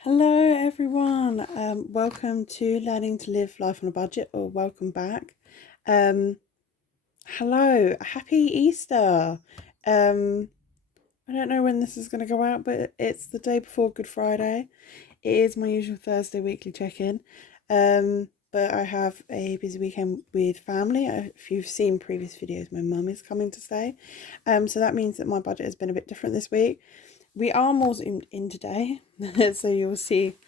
Hello everyone, welcome to Learning to Live Life on a Budget, or welcome back. Um, Hello, happy Easter. I don't know when this is going to go out, but it's the day before Good Friday. It is my usual Thursday weekly check-in. But I have a busy weekend with family. If you've seen previous videos, my mum is coming to stay. So that means that my budget has been a bit different this week. We are more zoomed in today, so you'll see.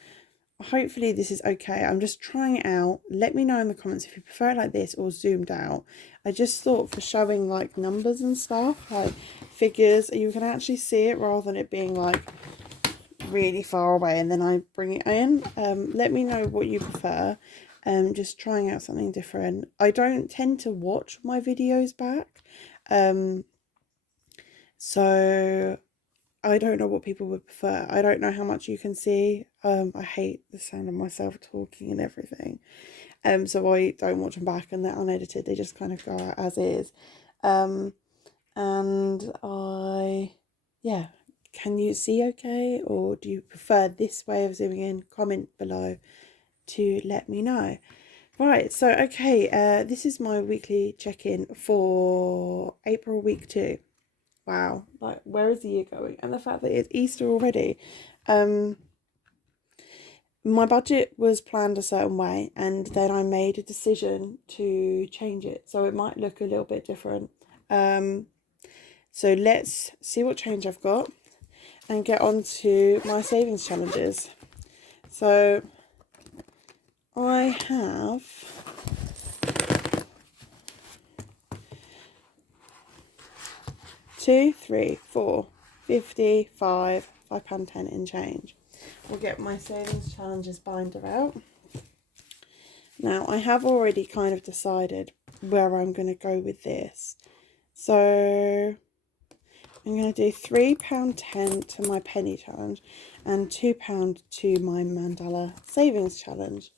Hopefully this is okay. I'm just trying it out. Let me know in the comments if you prefer it like this or zoomed out. I just thought for showing like numbers and stuff, like figures, you can actually see it rather than it being like really far away and then I bring it in. Let me know what you prefer. Just trying out something different. I don't tend to watch my videos back. So I don't know what people would prefer. I don't know how much you can see. I hate the sound of myself talking and everything. So I don't watch them back and they're unedited. They just kind of go out as is. Yeah, can you see okay? Or do you prefer this way of zooming in? Comment below to let me know. Right, so okay, this is my weekly check-in for April week 2. Wow, like where is the year going? And the fact that it's Easter already. My budget was planned a certain way and then I made a decision to change it so it might look a little bit different. So let's see what change I've got and get on to my savings challenges. So I have 2, 3, 4, 50, 5, £5.10 in change. We'll get my savings challenges binder out. Now I have already kind of decided where I'm going to go with this. So I'm going to do £3.10 to my penny challenge and £2 to my mandala savings challenge.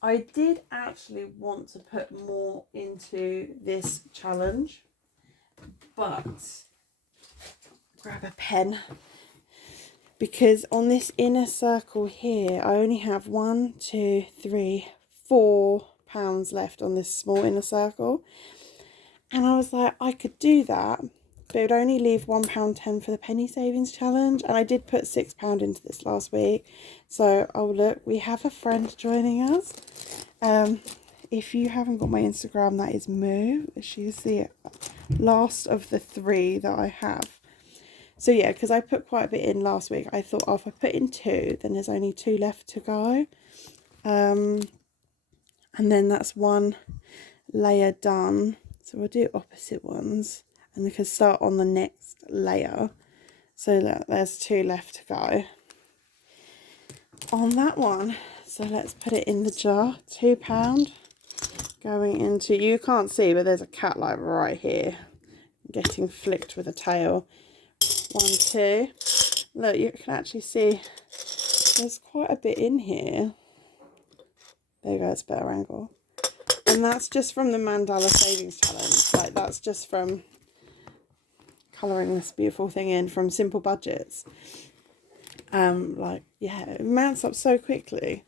I did actually want to put more into this challenge, but grab a pen, because on this inner circle here I only have 1, 2, 3, 4 pounds left on this small inner circle, and I was like, I could do that, but it would only leave £1.10 for the penny savings challenge, and I did put £6 into this last week. So oh look, we have a friend joining us. If you haven't got my Instagram, that is Moo. She's the last of the 3 that I have. So yeah, because I put quite a bit in last week, I thought, oh, if I put in 2, then there's only 2 left to go. And then that's 1 layer done. So we'll do opposite ones and we can start on the next layer. So that there's 2 left to go on that one. So let's put it in the jar. £2 going into, you can't see, but there's a cat like right here getting flicked with a tail. 1, 2. Look, you can actually see there's quite a bit in here. There you go, it's a better angle. And that's just from the mandala savings challenge. Like, that's just from colouring this beautiful thing in from Simple Budgets. Like, yeah, it mounts up so quickly.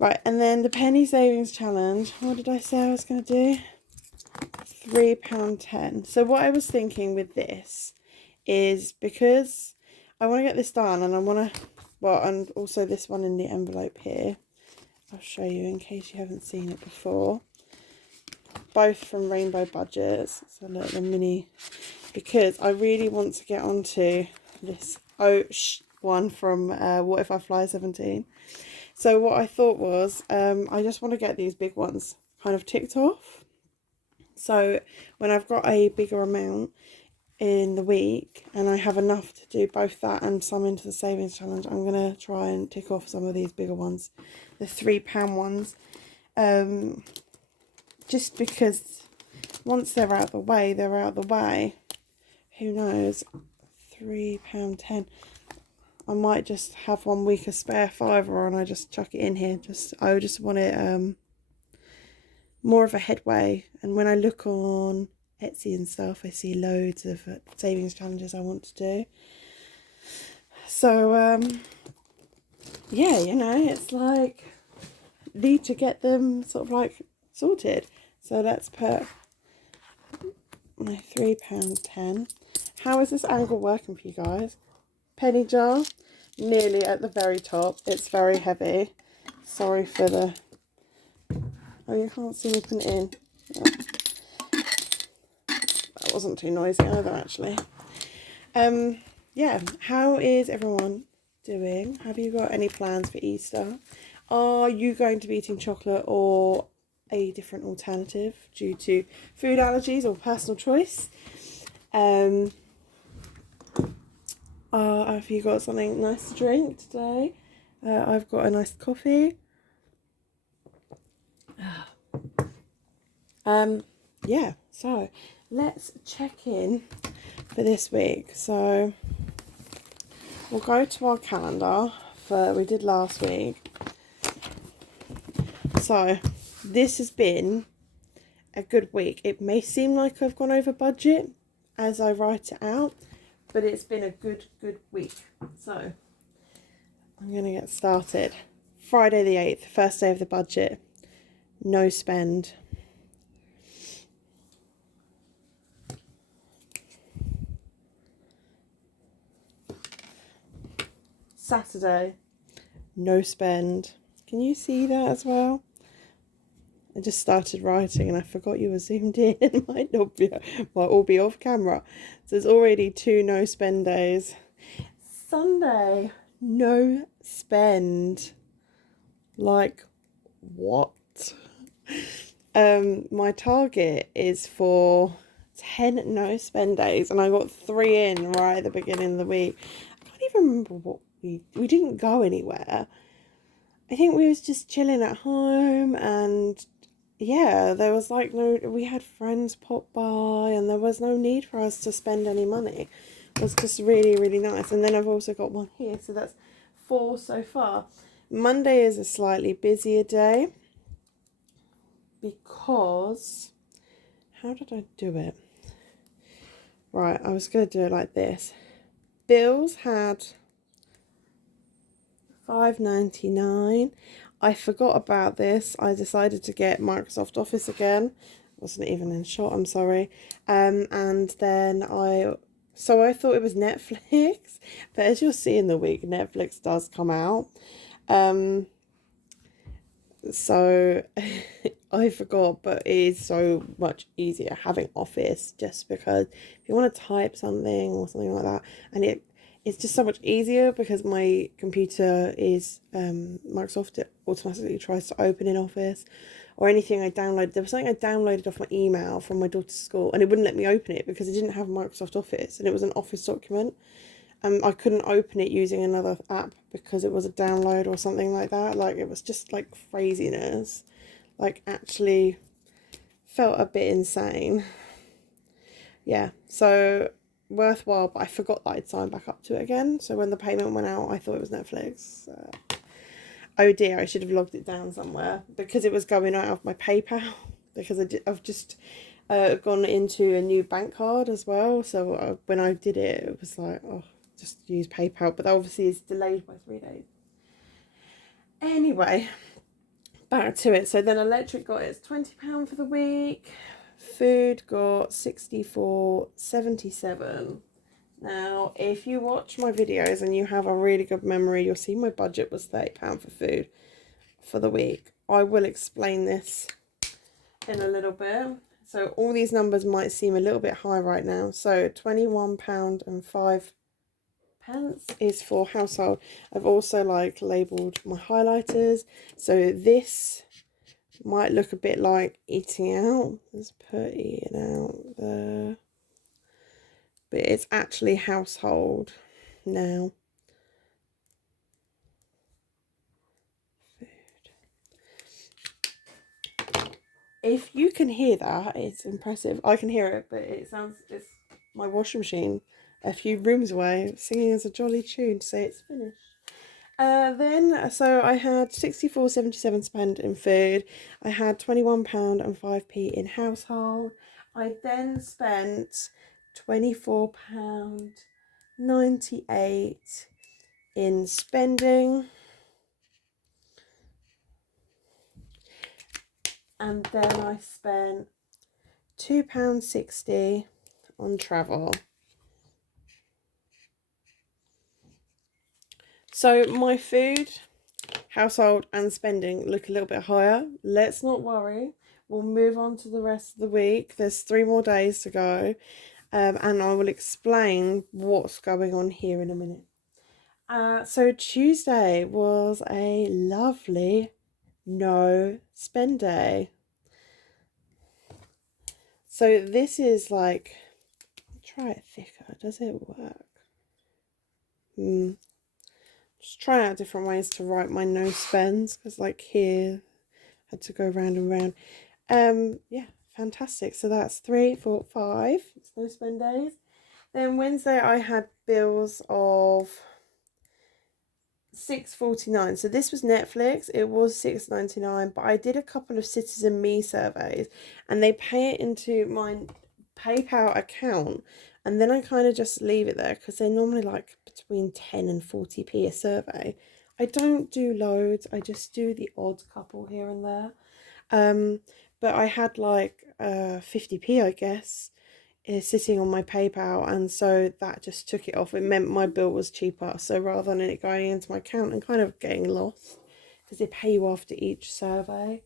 Right, and then the penny savings challenge, what did I say I was going to do? £3.10. So what I was thinking with this is, because I want to get this done and I want to, well, and also this one in the envelope here, I'll show you in case you haven't seen it before. Both from Rainbow Budgets. So look, the mini, because I really want to get onto this one from What If I Fly 17. So what I thought was, I just want to get these big ones kind of ticked off. So when I've got a bigger amount in the week and I have enough to do both that and some into the savings challenge, I'm going to try and tick off some of these bigger ones, the £3 ones, just because once they're out the way, they're out the way. Who knows? £3.10. I might just have 1 week a spare £5 and I just chuck it in here. I just want it more of a headway. And when I look on Etsy and stuff, I see loads of savings challenges I want to do. So yeah, you know, it's like need to get them sort of like sorted. So let's put my £3.10. How is this angle working for you guys? Penny jar, nearly at the very top. It's very heavy. Sorry for the... Oh, you can't see me putting it in. Oh, that wasn't too noisy either, actually. Yeah, how is everyone doing? Have you got any plans for Easter? Are you going to be eating chocolate or a different alternative due to food allergies or personal choice? Have you got something nice to drink today? I've got a nice coffee. Yeah, so let's check in for this week. So we'll go to our calendar for we did last week. So this has been a good week. It may seem like I've gone over budget as I write it out, but it's been a good week. So I'm going to get started. Friday the 8th, first day of the budget. No spend. Saturday, no spend. Can you see that as well? I just started writing and I forgot you were zoomed in. It might all be off camera. So there's already 2 no spend days. Sunday, no spend. Like, what? My target is for 10 no spend days and I got 3 in right at the beginning of the week. I can't even remember what we didn't go anywhere. I think we was just chilling at home and yeah, there was like we had friends pop by and there was no need for us to spend any money. It was just really nice. And then I've also got one here, so that's 4 so far. Monday is a slightly busier day because how did I do it? Right, I was going to do it like this. Bills had $5.99. I forgot about this. I decided to get Microsoft Office again. Wasn't even in shot, I'm sorry. And then I thought it was Netflix, but as you'll see in the week, Netflix does come out. So I forgot, but it is so much easier having Office just because if you want to type something or something like that, and it's just so much easier because my computer is Microsoft. It automatically tries to open in Office or anything I downloaded. There was something I downloaded off my email from my daughter's school and it wouldn't let me open it because it didn't have Microsoft Office and it was an Office document. I couldn't open it using another app because it was a download or something like that. Like, it was just like craziness. Like, actually felt a bit insane. Yeah, so worthwhile, but I forgot that I'd signed back up to it again. So when the payment went out, I thought it was Netflix. Oh dear, I should have logged it down somewhere because it was going out of my PayPal because I've just gone into a new bank card as well. So when I did it, it was like, oh, just use PayPal, but obviously it's delayed by 3 days. Anyway, back to it. So then electric got its £20 for the week. Food got $64.77. Now, if you watch my videos and you have a really good memory, you'll see my budget was £30 for food for the week. I will explain this in a little bit. So all these numbers might seem a little bit high right now. So £21.05 is for household. I've also labelled my highlighters. So this might look a bit like eating out. Let's put eating out there. But it's actually household now. Food. If you can hear that, it's impressive. I can hear it, but it's my washing machine a few rooms away singing as a jolly tune to say it's finished. So I had £64.77 spent in food. I had £21.05 in household. I then spent £24.98 in spending. And then I spent £2.60 on travel. So my food, household and spending look a little bit higher. Let's not worry. We'll move on to the rest of the week. There's 3 more days to go. And I will explain what's going on here in a minute. So Tuesday was a lovely no spend day. So this is like, try it thicker. Does it work? Just trying out different ways to write my no spends, because like here I had to go round and round. Yeah, fantastic. So that's 3, 4, 5. It's no spend days. Then Wednesday I had bills of £6.49. So this was Netflix. It was £6.99, but I did a couple of Citizen Me surveys, and they pay it into my PayPal account, and then I kind of just leave it there because they're normally like between 10 and 40p a survey. I don't do loads. I just do the odd couple here and there. But I had like 50p, I guess, sitting on my PayPal, and so that just took it off. It meant my bill was cheaper. So rather than it going into my account and kind of getting lost, because they pay you after each survey,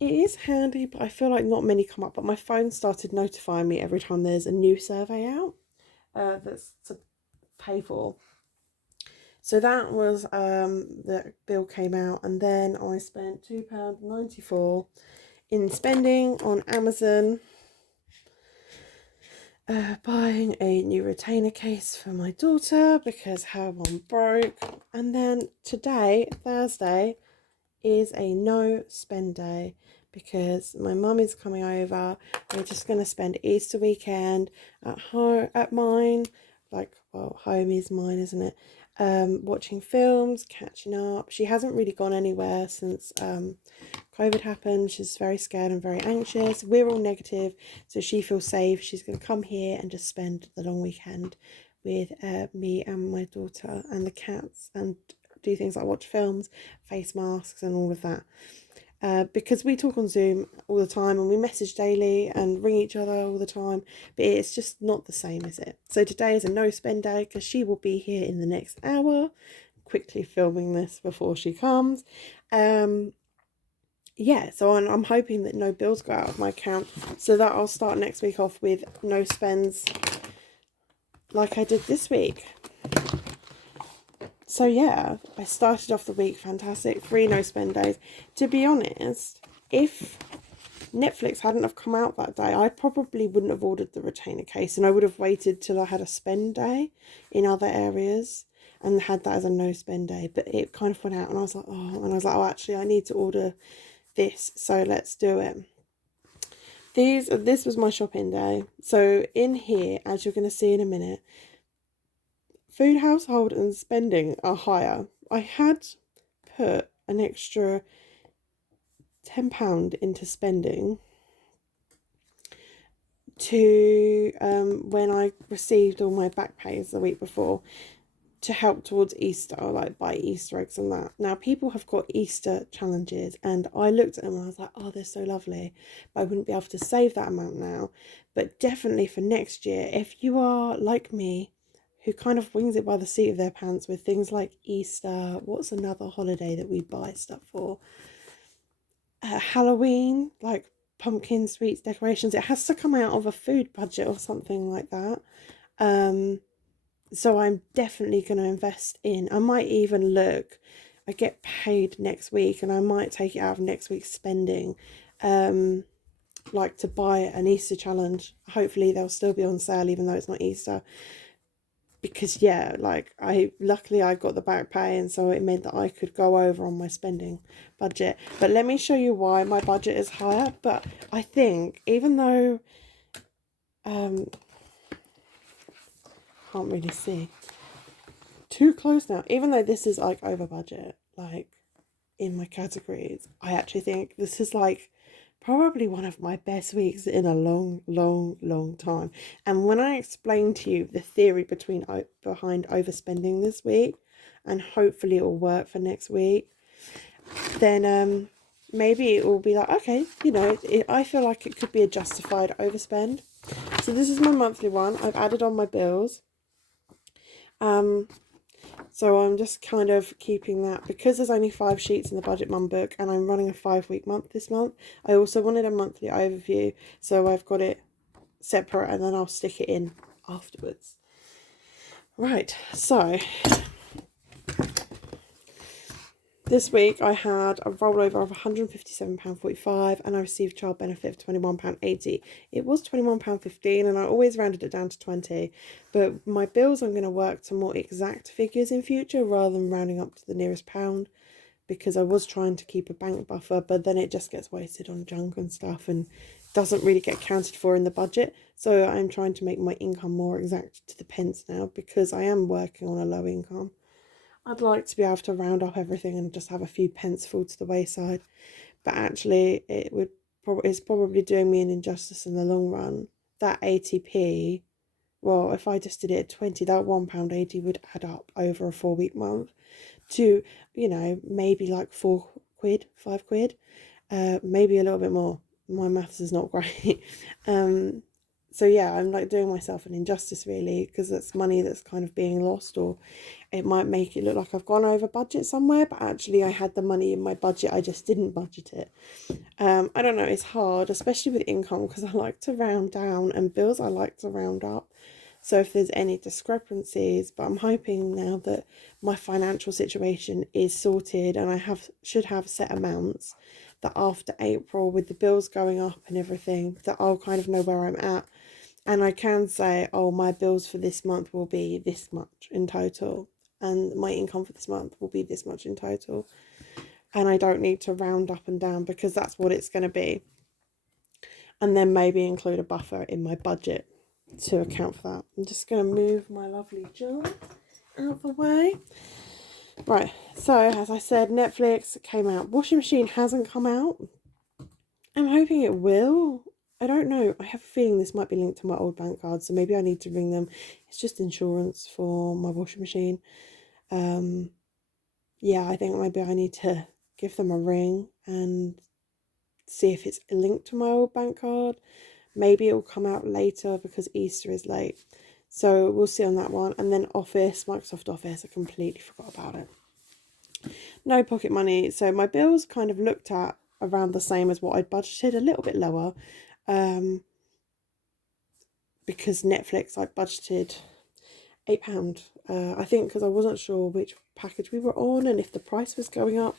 it is handy, but I feel like not many come up. But my phone started notifying me every time there's a new survey out that's to pay for. So that was the bill came out, and then I spent £2.94 in spending on Amazon, buying a new retainer case for my daughter because her one broke. And then today, Thursday, is a no spend day because my mum is coming over. We're just going to spend Easter weekend at home, at mine, like, well, home is mine, isn't it? Watching films, catching up. She hasn't really gone anywhere since COVID happened. She's very scared and very anxious. We're all negative, so she feels safe. She's going to come here and just spend the long weekend with me and my daughter and the cats, and do things like watch films, face masks and all of that. Because we talk on Zoom all the time and we message daily and ring each other all the time, but it's just not the same, is it? So today is a no spend day because she will be here in the next hour. Quickly filming this before she comes. Yeah, so I'm hoping that no bills go out of my account, so that I'll start next week off with no spends like I did this week. So yeah, I started off the week fantastic, 3 no spend days. To be honest, if Netflix hadn't have come out that day, I probably wouldn't have ordered the retainer case, and I would have waited till I had a spend day in other areas and had that as a no spend day. But it kind of went out, and I was like, oh, actually I need to order this, so let's do it. This was my shopping day. So in here, as you're going to see in a minute, food, household and spending are higher. I had put an extra £10 into spending to when I received all my back pays the week before, to help towards Easter, like buy Easter eggs and that. Now people have got Easter challenges, and I looked at them and I was like, oh, they're so lovely, but I wouldn't be able to save that amount now. But definitely for next year, if you are like me, who kind of wings it by the seat of their pants with things like Easter, what's another holiday that we buy stuff for? Halloween, like pumpkin, sweets, decorations. It has to come out of a food budget or something like that. So I'm definitely going to invest in, I might even look, I get paid next week and I might take it out of next week's spending, like to buy an Easter challenge. Hopefully they'll still be on sale even though it's not Easter, because yeah, like luckily I got the back pay, and so it meant that I could go over on my spending budget. But let me show you why my budget is higher. But I think even though can't really see too close now, even though this is like over budget, like in my categories, I actually think this is like probably one of my best weeks in a long time. And when I explain to you the theory behind overspending this week, and hopefully it will work for next week, then maybe it will be like, okay, you know, I feel like it could be a justified overspend. So this is my monthly one. I've added on my bills. So I'm just kind of keeping that, because there's only 5 sheets in the Budget Mum book and I'm running a 5-week month this month. I also wanted a monthly overview, so I've got it separate and then I'll stick it in afterwards. Right, so this week I had a rollover of £157.45 and I received child benefit of £21.80. It was £21.15 and I always rounded it down to 20, but my bills I'm going to work to more exact figures in future rather than rounding up to the nearest pound, because I was trying to keep a bank buffer, but then it just gets wasted on junk and stuff and doesn't really get accounted for in the budget. So I'm trying to make my income more exact to the pence now, because I am working on a low income. I'd like to be able to round up everything and just have a few pence fall to the wayside, but actually it's probably doing me an injustice in the long run. That 80p, well, if I just did it at 20, that £1.80 would add up over a 4-week month to, you know, maybe like £4, £5, maybe a little bit more. My maths is not great. So yeah, I'm like doing myself an injustice really, because that's money that's kind of being lost, or it might make it look like I've gone over budget somewhere, but actually I had the money in my budget, I just didn't budget it. I don't know, it's hard, especially with income, because I like to round down, and bills I like to round up. So if there's any discrepancies, but I'm hoping now that my financial situation is sorted and I should have set amounts, that after April, with the bills going up and everything, that I'll kind of know where I'm at. And I can say, oh, my bills for this month will be this much in total, and my income for this month will be this much in total. And I don't need to round up and down, because that's what it's going to be. And then maybe include a buffer in my budget to account for that. I'm just going to move my lovely jar out of the way. Right, so as I said, Netflix came out. Washing machine hasn't come out. I'm hoping it will. I don't know. I have a feeling this might be linked to my old bank card, so maybe I need to ring them. It's just insurance for my washing machine. Yeah, I think maybe I need to give them a ring and see if it's linked to my old bank card. Maybe it will come out later because Easter is late. So we'll see on that one. And then Office, Microsoft Office, I completely forgot about it. No pocket money. So my bills kind of looked at around the same as what I'd budgeted, a little bit lower. Because Netflix, I budgeted £8. I think because I wasn't sure which package we were on and if the price was going up.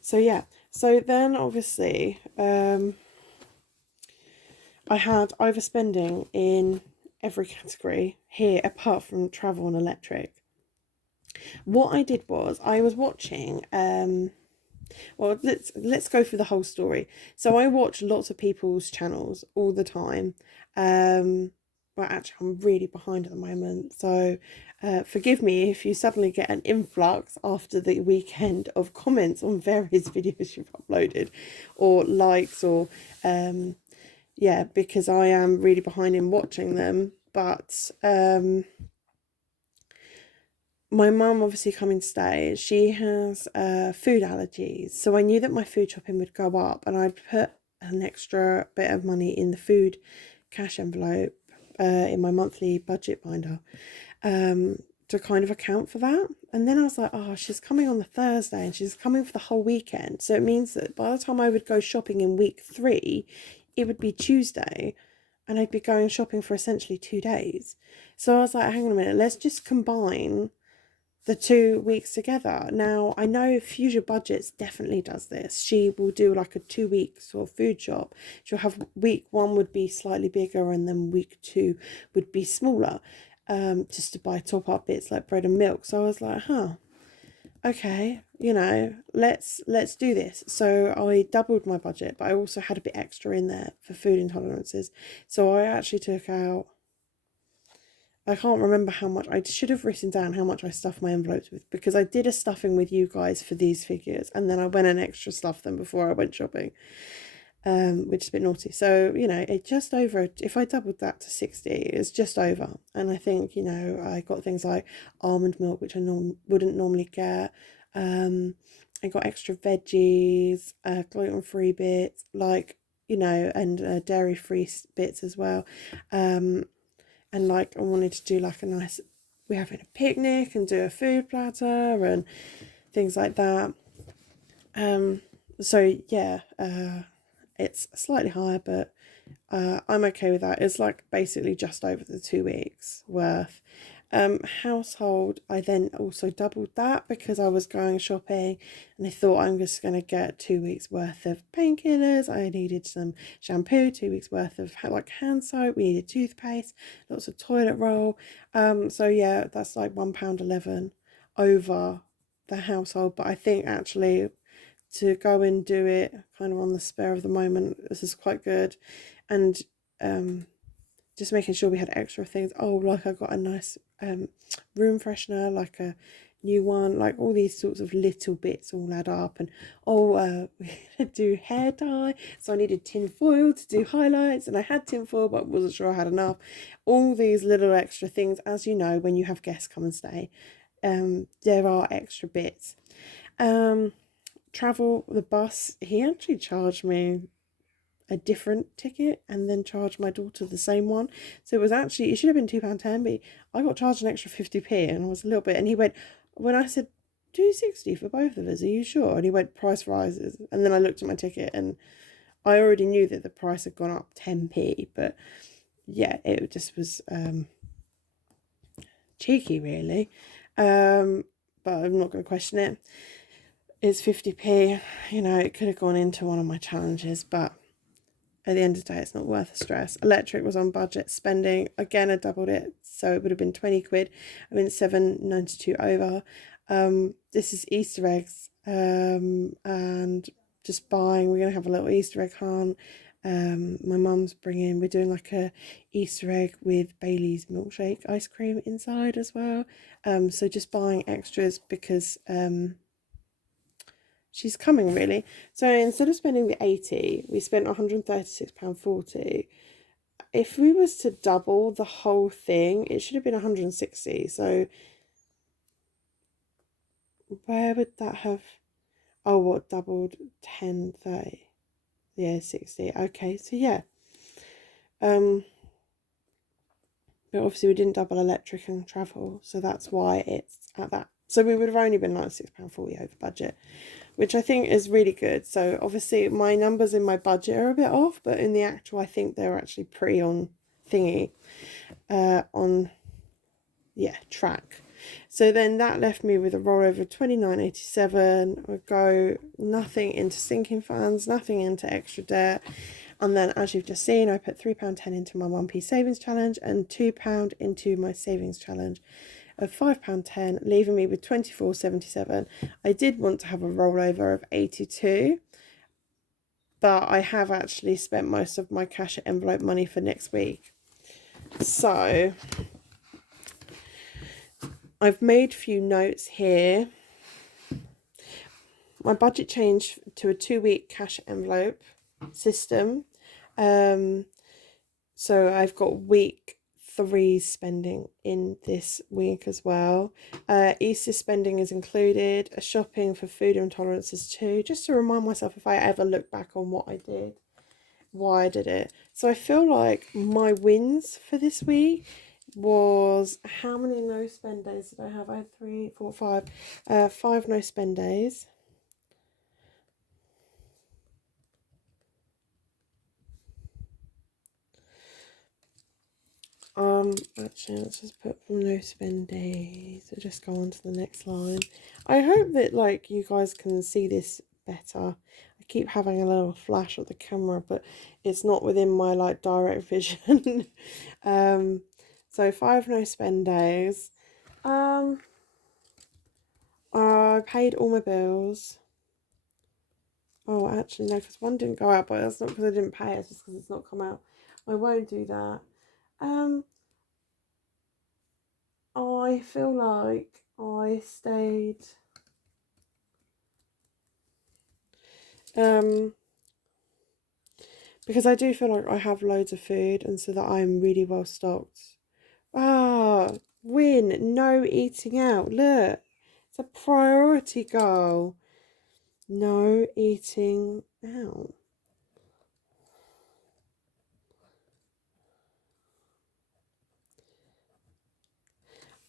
So yeah. So then obviously I had overspending in every category here apart from travel and electric. What I did was I was watching well, let's go through the whole story. So I watch lots of people's channels all the time. Well, actually, I'm really behind at the moment, so forgive me if you suddenly get an influx after the weekend of comments on various videos you've uploaded, or likes, or yeah, because I am really behind in watching them. But my mum obviously coming to stay, she has food allergies, so I knew that my food shopping would go up, and I'd put an extra bit of money in the food cash envelope in my monthly budget binder to kind of account for that. And then I was like, oh, she's coming on the Thursday and she's coming for the whole weekend, so it means that by the time I would go shopping in week 3, it would be Tuesday, and I'd be going shopping for essentially 2 days. So I was like, hang on a minute, let's just combine the 2 weeks together. Now, I know Fuchsia Budgets definitely does this. She will do like a 2-week sort of food shop. She'll have week 1 would be slightly bigger and then week 2 would be smaller, just to buy top up bits like bread and milk. So I was like, okay, you know, let's do this. So I doubled my budget, but I also had a bit extra in there for food intolerances. So I actually took out, I can't remember how much. I should have written down how much I stuffed my envelopes with, because I did a stuffing with you guys for these figures, and then I went and extra stuffed them before I went shopping, which is a bit naughty. So, you know, it just over, if I doubled that to 60, it's just over. And I think, you know, I got things like almond milk, which I wouldn't normally get. I got extra veggies, gluten-free bits, like, you know, and dairy-free bits as well. And like I wanted to do like a nice, we're having a picnic and do a food platter and things like that. So yeah, it's slightly higher, but I'm okay with that. It's like basically just over the 2 weeks worth. Household, I then also doubled that because I was going shopping and I thought I'm just going to get 2 weeks worth of painkillers. I needed some shampoo, 2 weeks worth of like hand soap. We needed toothpaste, lots of toilet roll. So yeah, that's like £1.11 over the household. But I think actually to go and do it kind of on the spur of the moment, this is quite good. And just making sure we had extra things. Oh, like I got a nice room freshener, like a new one, like all these sorts of little bits all add up. And we had to do hair dye, so I needed tin foil to do highlights, and I had tin foil but wasn't sure I had enough. All these little extra things, as you know, when you have guests come and stay, there are extra bits. Travel, the bus, he actually charged me a different ticket and then charged my daughter the same one. So it was actually, it should have been £2.10, but I got charged an extra 50p and I was a little bit, and he went, when I said 260 for both of us, are you sure? And he went, price rises. And then I looked at my ticket and I already knew that the price had gone up 10p, but yeah, it just was cheeky really. But I'm not going to question it. It's 50p, you know, it could have gone into one of my challenges, but at the end of the day, it's not worth the stress. Electric was on budget spending. Again, I doubled it, so it would have been 20 quid. I mean, £7.92 over. This is Easter eggs, and just buying. We're going to have a little Easter egg hunt. My mum's we're doing like a Easter egg with Bailey's milkshake ice cream inside as well. So just buying extras because she's coming really. So instead of spending the 80, we spent £136.40. If we was to double the whole thing, it should have been 160. So where would that have? Oh, what doubled? 10, 30. Yeah, 60. Okay, so yeah. But obviously we didn't double electric and travel, so that's why it's at that. So we would have only been like £6.40 over budget, which I think is really good. So obviously my numbers in my budget are a bit off, but in the actual, I think they're actually pretty on thingy, track. So then that left me with a rollover of £29.87. I go nothing into sinking funds, nothing into extra debt. And then, as you've just seen, I put £3.10 into my 1p savings challenge and £2 into my savings challenge of £5.10, leaving me with £24.77. I did want to have a rollover of 82, but I have actually spent most of my cash at envelope money for next week. So I've made a few notes here. My budget changed to a 2-week cash envelope system. So I've got week 3 spending in this week as well. Easter spending is included, a shopping for food intolerances too, just to remind myself if I ever look back on what I did, why I did it. So I feel like my wins for this week was, how many no spend days did I have? I had 3, 4, 5, 5 no spend days. Actually, let's just put no spend days. So just go on to the next line. I hope that like you guys can see this better. I keep having a little flash of the camera, but it's not within my like direct vision. So 5 no spend days. I paid all my bills. Oh, actually no, because one didn't go out, but that's not because I didn't pay it, it's just because it's not come out. I won't do that. I feel like I stayed because I do feel like I have loads of food and so that I'm really well stocked. Win, no eating out. Look, it's a priority goal. No eating out.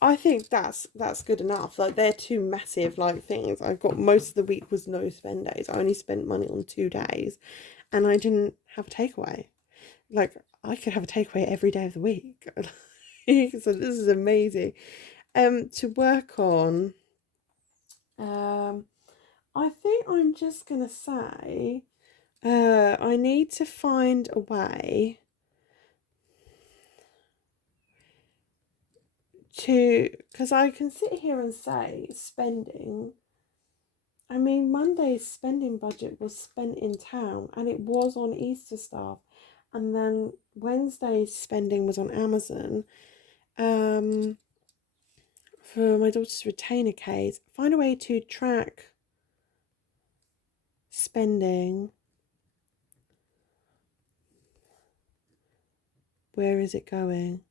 I think that's good enough. Like, they're two massive like things. I've got most of the week was no spend days. I only spent money on 2 days, and I didn't have a takeaway. Like, I could have a takeaway every day of the week. So this is amazing. To work on. I think I'm just gonna say, I need to find a way to, because I can sit here and say spending. I mean, Monday's spending budget was spent in town and it was on Easter stuff. And then Wednesday's spending was on Amazon. For my daughter's retainer case, find a way to track spending. Where is it going?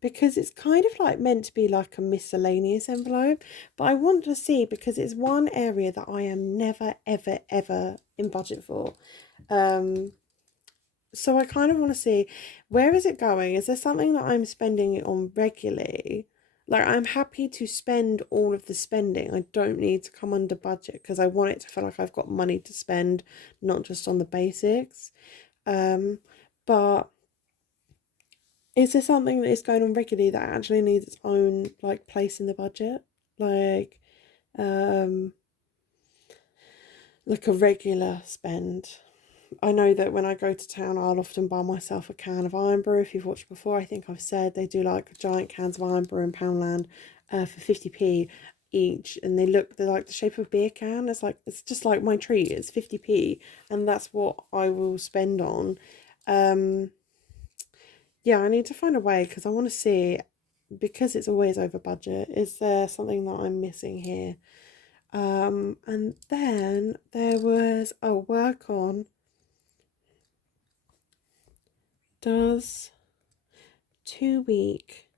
Because it's kind of like meant to be like a miscellaneous envelope, but I want to see, because it's one area that I am never ever ever in budget for. So I kind of want to see, where is it going? Is there something that I'm spending it on regularly? Like, I'm happy to spend all of the spending. I don't need to come under budget because I want it to feel like I've got money to spend, not just on the basics. But is there something that is going on regularly that actually needs its own like place in the budget? Like, um, like a regular spend. I know that when I go to town, I'll often buy myself a can of Iron Brew. If you've watched before, I think I've said they do like giant cans of Iron Brew in Poundland, for 50p each, and they're like the shape of a beer can. It's just like my treat. It's 50p, and that's what I will spend on. Um, yeah, I need to find a way, because I want to see, because it's always over budget. Is there something that I'm missing here? And then there was, oh, work on. Does 2 week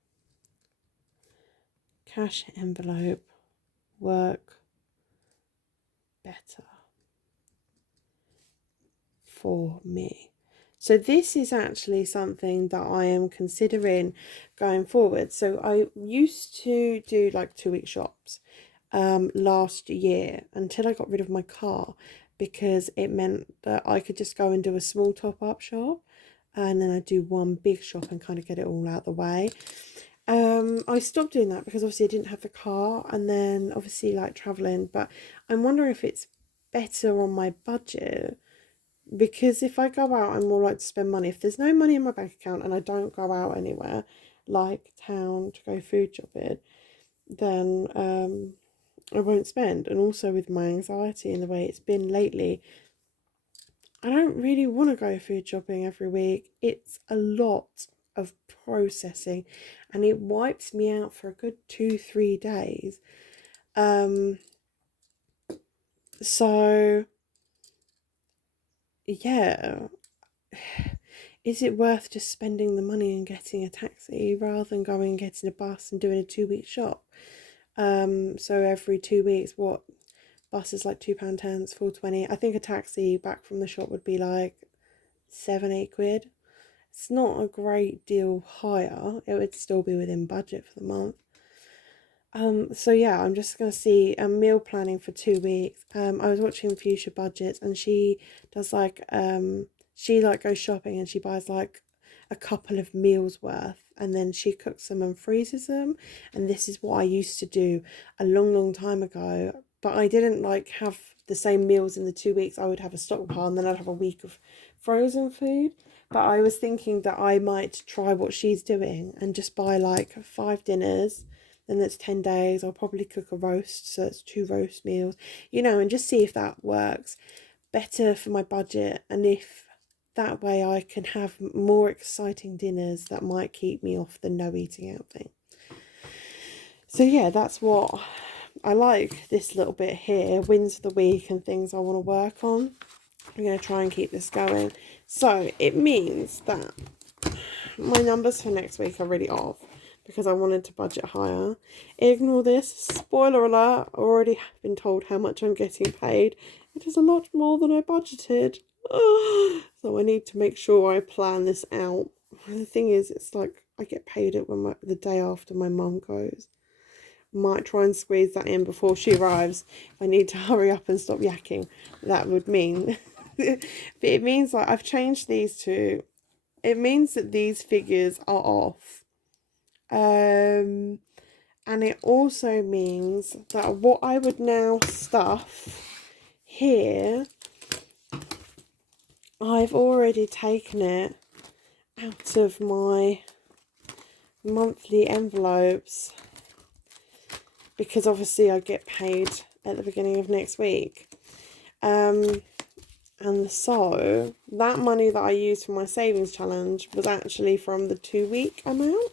cash envelope work better for me? So this is actually something that I am considering going forward. So I used to do like 2 week shops last year, until I got rid of my car, because it meant that I could just go and do a small top-up shop, and then I do one big shop and kind of get it all out the way. I stopped doing that because obviously I didn't have the car, and then obviously like traveling, but I'm wondering if it's better on my budget, because if I go out, I'm more likely to spend money. If there's no money in my bank account and I don't go out anywhere like town to go food shopping, then I won't spend. And also with my anxiety and the way it's been lately, I don't really want to go food shopping every week. It's a lot of processing and it wipes me out for a good 2-3 days. So yeah, is it worth just spending the money and getting a taxi rather than going and getting a bus and doing a 2 week shop? So every 2 weeks, what, bus is like £2.10, it's 4.20. I think a taxi back from the shop would be like 7-8 quid. It's not a great deal higher. It would still be within budget for the month. So yeah, I'm just gonna see a meal planning for 2 weeks. I was watching Fuchsia Budgets, and she does like she like goes shopping and she buys like a couple of meals worth, and then she cooks them and freezes them. And this is what I used to do a long time ago, but I didn't like have the same meals in the 2 weeks. I would have a stockpile and then I'd have a week of frozen food. But I was thinking that I might try what she's doing and just buy like 5 dinners. Then that's 10 days. I'll probably cook a roast, so it's 2 roast meals, and just see if that works better for my budget, and if that way I can have more exciting dinners that might keep me off the no eating out thing. So yeah, that's what I like, this little bit here, wins of the week and things I want to work on. I'm going to try and keep this going. So it means that my numbers for next week are really off, because I wanted to budget higher. Ignore this. Spoiler alert, I already have been told how much I'm getting paid. It is a lot more than I budgeted. So I need to make sure I plan this out. The thing is, it's like I get paid it when the day after my mum goes. Might try and squeeze that in before she arrives. If I need to hurry up and stop yakking, that would mean. But it means like I've changed these to. It means that these figures are off. And it also means that what I would now stuff here, I've already taken it out of my monthly envelopes, because obviously I get paid at the beginning of next week. And so that money that I used for my savings challenge was actually from the 2-week amount,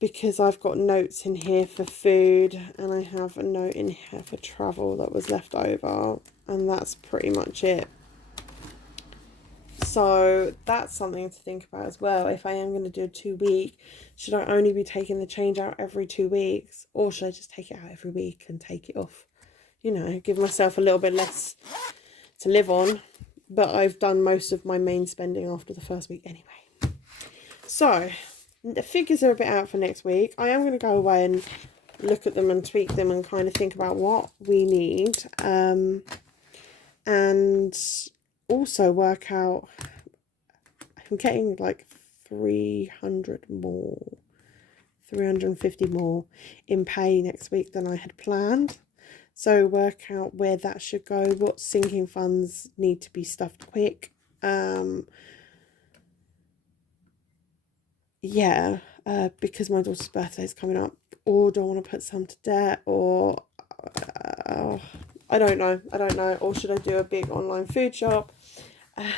because I've got notes in here for food and I have a note in here for travel that was left over, and that's pretty much it. So that's something to think about as well. If I am going to do a 2-week, should I only be taking the change out every 2 weeks, or should I just take it out every week and take it off? You know, give myself a little bit less to live on. But I've done most of my main spending after the first week anyway. So the figures are a bit out for next week. I am going to go away and look at them and tweak them and kind of think about what we need. And also work out, I'm getting like 350 more in pay next week than I had planned. So work out where that should go, what sinking funds need to be stuffed quick. Because my daughter's birthday is coming up, or do I want to put some to debt, or I don't know, or should I do a big online food shop? I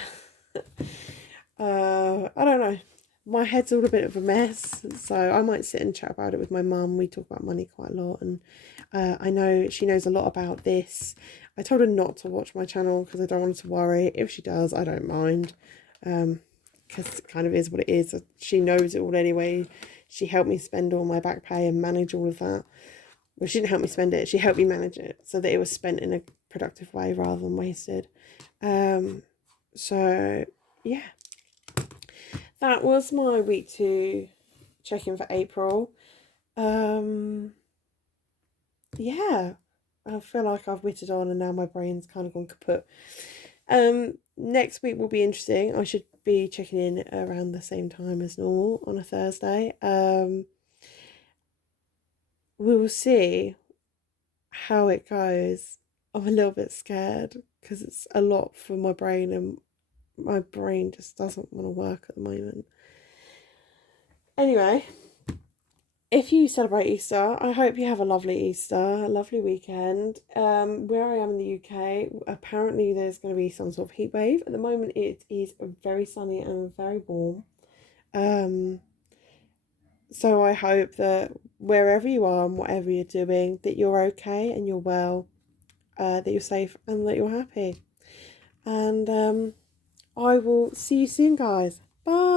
don't know. My head's all a bit of a mess, so I might sit and chat about it with my mum. We talk about money quite a lot, and I know she knows a lot about this. I told her not to watch my channel because I don't want her to worry. If she does, I don't mind, because it kind of is what it is. She knows it all anyway. She helped me spend all my back pay and manage all of that. Well, she didn't help me spend it. She helped me manage it so that it was spent in a productive way rather than wasted. So, yeah. That was my week 2 check-in for April. Yeah. I feel like I've whittled on and now my brain's kind of gone kaput. Next week will be interesting. I should be checking in around the same time as normal on a Thursday. We will see how it goes. I'm a little bit scared because it's a lot for my brain, and my brain just doesn't want to work at the moment. Anyway, if you celebrate Easter, I hope you have a lovely Easter, a lovely weekend. Where I am in the UK, apparently there's going to be some sort of heat wave. At the moment, it is very sunny and very warm. So I hope that wherever you are and whatever you're doing, that you're okay and you're well, that you're safe and that you're happy. And I will see you soon, guys. Bye.